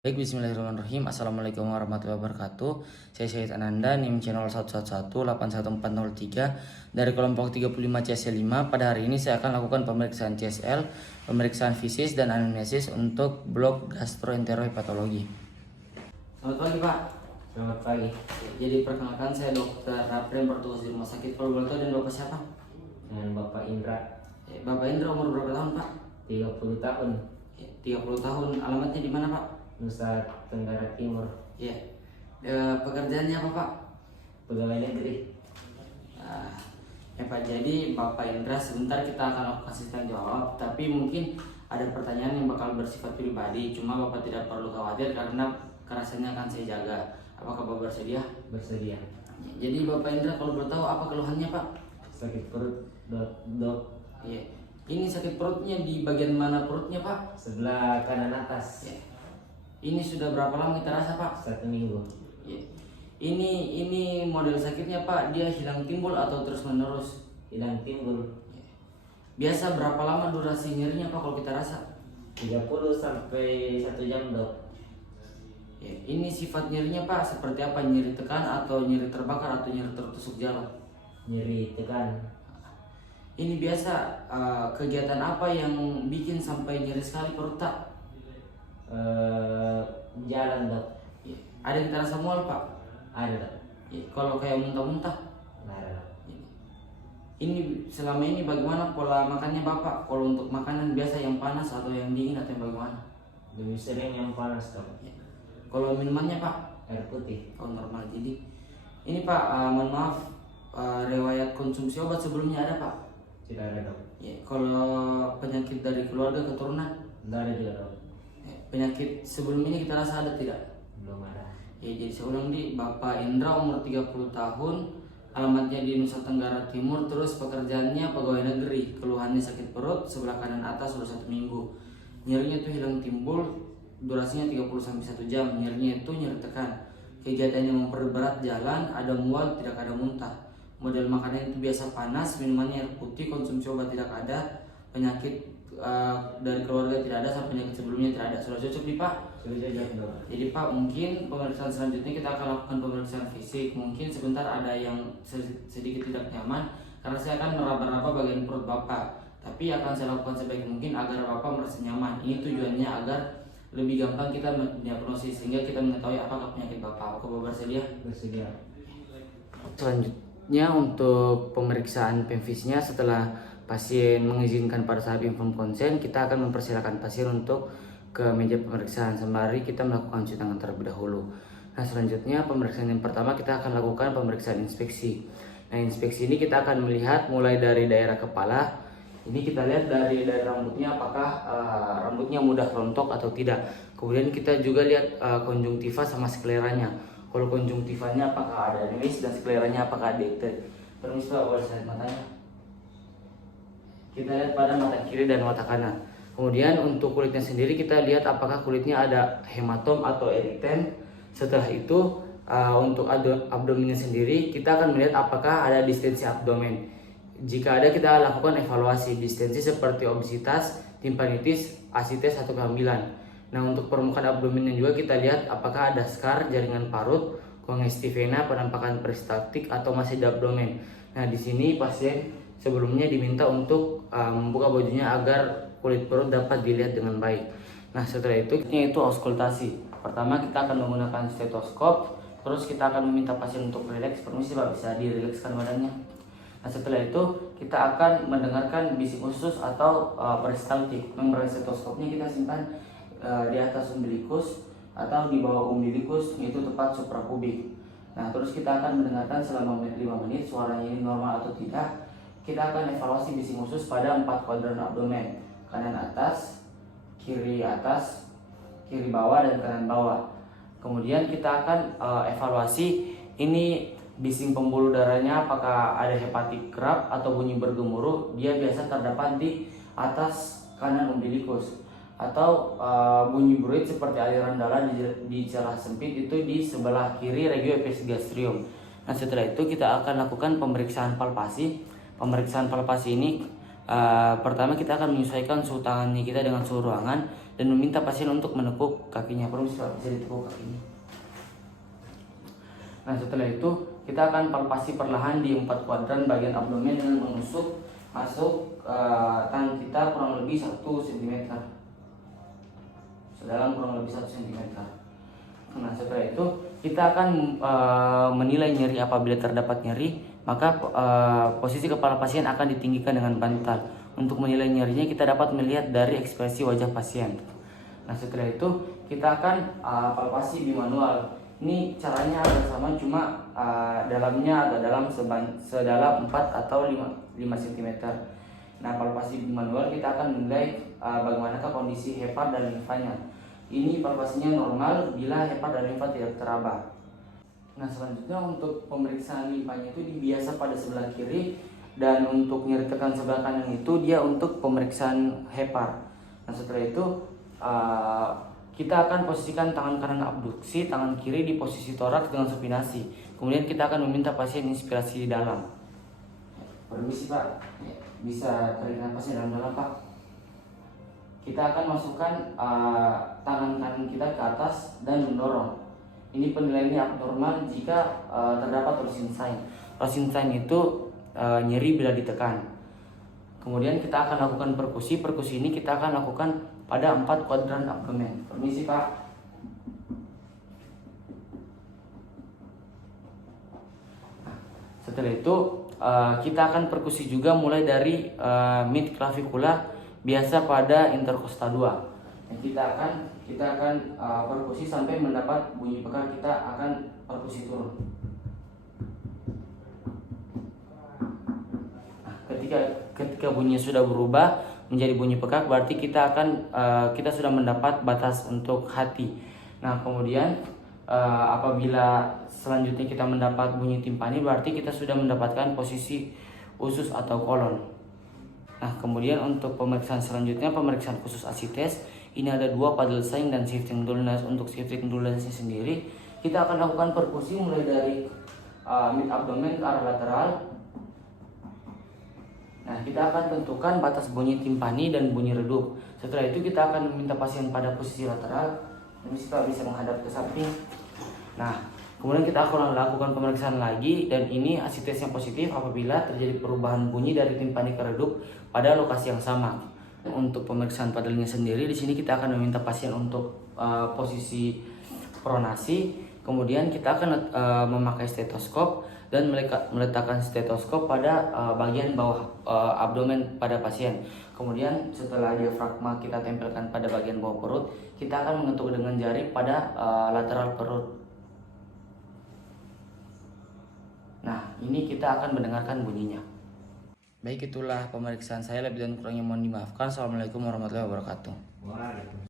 Baik, bismillahirrahmanirrahim. Assalamualaikum warahmatullahi wabarakatuh. Saya Syed Ananda, NIM channel 111-81403 dari kelompok 35 CSL 5. Pada hari ini saya akan lakukan pemeriksaan CSL, pemeriksaan fisis dan anamnesis untuk blok gastroenterohepatologi. Selamat pagi, Pak. Selamat pagi. Jadi perkenalkan, saya Dr. April, bertugas di rumah sakit. Kalau boleh tahu, dan Bapak siapa? Dengan Bapak Indra, Bapak Indra, umur berapa tahun, Pak? 30 tahun, 30 tahun. Alamatnya di mana, Pak? Nusa Tenggara Timur, Ya. Pekerjaannya apa, Pak? pegawai negeri. Ya Pak, jadi Bapak Indra sebentar kita akan lakukan sistem jawab, tapi mungkin ada pertanyaan yang bakal bersifat pribadi, cuma Bapak tidak perlu khawatir karena kerasanya akan saya jaga. Apakah Bapak bersedia? Bersedia. Jadi Bapak Indra, kalau boleh tahu apa keluhannya, Pak? Sakit perut, dok. Iya. Ini sakit perutnya di bagian mana perutnya, Pak? Sebelah kanan atas. Ya. Ini sudah berapa lama kita rasa, Pak? 1 minggu. Ya. Ini model sakitnya, Pak, dia hilang timbul atau terus menerus? Hilang timbul. Biasa berapa lama durasi nyerinya, Pak, kalau kita rasa? 30 sampai 1 jam, dok. Ya, ini sifat nyerinya, Pak, seperti apa? Nyeri tekan atau nyeri terbakar atau nyeri tertusuk jalan? Nyeri tekan. Ini biasa kegiatan apa yang bikin sampai nyeri sekali perut, tak? Jalan, dok. Ya. Ada yang kita rasa mual, Pak? Ada, dok. Ya. Kalau kayak muntah-muntah? Nggak ada, dok. Ya. Ini selama ini bagaimana pola makannya Bapak? Kalau untuk makanan biasa yang panas atau yang dingin atau yang bagaimana? Lebih sering yang panas, dok. Ya. Kalau minumannya, Pak? Air putih. Oh, normal. Jadi ini, Pak, mohon maaf, riwayat konsumsi obat sebelumnya ada, Pak? Tidak ada, dok. Ya. Kalau penyakit dari keluarga keturunan? Tidak ada juga, dok. Penyakit sebelum ini kita rasa ada tidak? Belum ada. Ya, jadi saya ulang, di Bapak Indra, umur 30 tahun, alamatnya di Nusa Tenggara Timur, terus pekerjaannya pegawai negeri, keluhannya sakit perut sebelah kanan atas sudah 1 minggu. Nyerinya itu hilang timbul, durasinya 30 sampai 1 jam. Nyerinya itu nyeri tekan. Kegiatannya memperberat jalan, ada mual, tidak ada muntah. Model makanan itu biasa panas, minumannya air putih, konsumsi obat tidak ada, penyakit dari keluarga tidak ada, sampai penyakit sebelumnya tidak ada. Sudah cocok nih, Pak? Sudah jam, dok. Jadi Pak, mungkin pemeriksaan selanjutnya kita akan lakukan pemeriksaan fisik. Mungkin sebentar ada yang sedikit tidak nyaman karena saya akan meraba-raba bagian perut Bapak. Tapi akan saya lakukan sebaik mungkin agar Bapak merasa nyaman. Ini tujuannya agar lebih gampang kita mendiagnosis sehingga kita mengetahui apakah penyakit Bapak. Apakah Bapak bersedia? Bersedia. Selanjutnya untuk pemeriksaan pemfisnya, setelah pasien mengizinkan pada saat inform konsen, kita akan mempersilahkan pasien untuk ke meja pemeriksaan sembari kita melakukan cuci tangan terlebih dahulu. Nah, selanjutnya pemeriksaan yang pertama kita akan lakukan pemeriksaan inspeksi. Nah, inspeksi ini kita akan melihat mulai dari daerah kepala. Ini kita lihat dari rambutnya, apakah rambutnya mudah rontok atau tidak. Kemudian kita juga lihat konjungtiva sama skleranya. Kalau konjungtivanya apakah ada nemis dan skleranya apakah ada ectet. Permisi Pak, boleh saya matanya? Kita lihat pada mata kiri dan mata kanan. Kemudian untuk kulitnya sendiri kita lihat apakah kulitnya ada hematom atau eritem. Setelah itu untuk abdomennya sendiri kita akan melihat apakah ada distensi abdomen. Jika ada, kita lakukan evaluasi distensi seperti obesitas, timpanitis, asites atau kehamilan. Nah, untuk permukaan abdomennya juga kita lihat apakah ada skar jaringan parut, kongestivena, penampakan peristaltik atau masih di abdomen. Nah, di sini pasien sebelumnya diminta untuk membuka bajunya agar kulit perut dapat dilihat dengan baik. Nah, setelah itu auskultasi. Pertama kita akan menggunakan stetoskop, terus kita akan meminta pasien untuk rileks. Permisi Pak, bisa dirilekskan badannya. Nah, setelah itu kita akan mendengarkan bisik usus atau peristaltik. Membran stetoskopnya kita simpan di atas umbilikus atau di bawah umbilikus, yaitu tepat suprapubik. Nah, terus kita akan mendengarkan selama 5 menit suaranya ini normal atau tidak. Kita akan evaluasi bising usus pada 4 kuadran abdomen, kanan atas, kiri bawah, dan kanan bawah. Kemudian kita akan evaluasi ini bising pembuluh darahnya, apakah ada hepatik kerap atau bunyi bergemuruh. Dia biasa terdapat di atas kanan umbilikus, atau bunyi bruit seperti aliran darah di celah sempit itu di sebelah kiri regioepigastrium. Nah, setelah itu kita akan lakukan pemeriksaan palpasi. Pemeriksaan palpasi ini Pertama kita akan menyesuaikan suhu tangannya kita dengan suhu ruangan dan meminta pasien untuk menekuk kakinya. Permisi Pak, bisa ditekuk kakinya. Nah setelah itu kita akan palpasi perlahan di 4 kuadran bagian abdomen dengan menusuk masuk tangan kita kurang lebih 1 cm, sedalam kurang lebih 1 cm. Nah setelah itu kita akan menilai nyeri. Apabila terdapat nyeri, maka posisi kepala pasien akan ditinggikan dengan bantal. Untuk menilai nyerinya kita dapat melihat dari ekspresi wajah pasien. Nah setelah itu kita akan palpasi bimanual. Ini caranya agak sama, cuma dalamnya agak dalam sedalam 4 atau 5 cm. Nah palpasi bimanual kita akan menilai bagaimanakah kondisi hepar dan limfanya. Ini palpasinya normal bila hepar dan limfa tidak teraba. Nah selanjutnya untuk pemeriksaan limfanya itu biasa pada sebelah kiri, dan untuk nyeri tekan sebelah kanan itu dia untuk pemeriksaan hepar. Nah setelah itu kita akan posisikan tangan kanan abduksi, tangan kiri di posisi toraks dengan supinasi. Kemudian kita akan meminta pasien inspirasi di dalam. Permisi Pak, bisa tarik nafasnya dalam-dalam Pak. Kita akan masukkan tangan kanan kita ke atas dan mendorong. Ini penilaiannya abnormal jika terdapat Rosin sign. Rosin sign itu nyeri bila ditekan. Kemudian kita akan lakukan perkusi. Perkusi ini kita akan lakukan pada 4 kuadran abdomen. Permisi Pak. Setelah itu kita akan perkusi juga mulai dari mid clavicula biasa pada interkostal 2. Kita akan perkusi sampai mendapat bunyi pekak. Kita akan perkusi turun. Nah, ketika bunyinya sudah berubah menjadi bunyi pekak, berarti kita sudah mendapat batas untuk hati. Nah kemudian apabila selanjutnya kita mendapat bunyi timpani, berarti kita sudah mendapatkan posisi usus atau kolon. Nah kemudian untuk pemeriksaan selanjutnya, pemeriksaan khusus asites. Ini ada 2, paddle sign dan shifting dullness. Untuk shifting dullness sendiri kita akan lakukan perkusi mulai dari mid abdomen ke arah lateral. Nah kita akan tentukan batas bunyi timpani dan bunyi redup. Setelah itu kita akan meminta pasien pada posisi lateral. Ini kita bisa menghadap ke samping. Nah kemudian kita akan lakukan pemeriksaan lagi, dan ini asitesnya positif apabila terjadi perubahan bunyi dari timpani ke redup pada lokasi yang sama. Untuk pemeriksaan padelnya sendiri, di sini kita akan meminta pasien untuk posisi pronasi. Kemudian kita akan memakai stetoskop dan meletakkan stetoskop pada bagian bawah abdomen pada pasien. Kemudian setelah diafragma kita tempelkan pada bagian bawah perut, kita akan mengetuk dengan jari pada lateral perut. Nah, ini kita akan mendengarkan bunyinya. Baik, itulah pemeriksaan saya. Lebih dan kurangnya mohon dimaafkan. Assalamualaikum warahmatullahi wabarakatuh. Waalaikumsalam.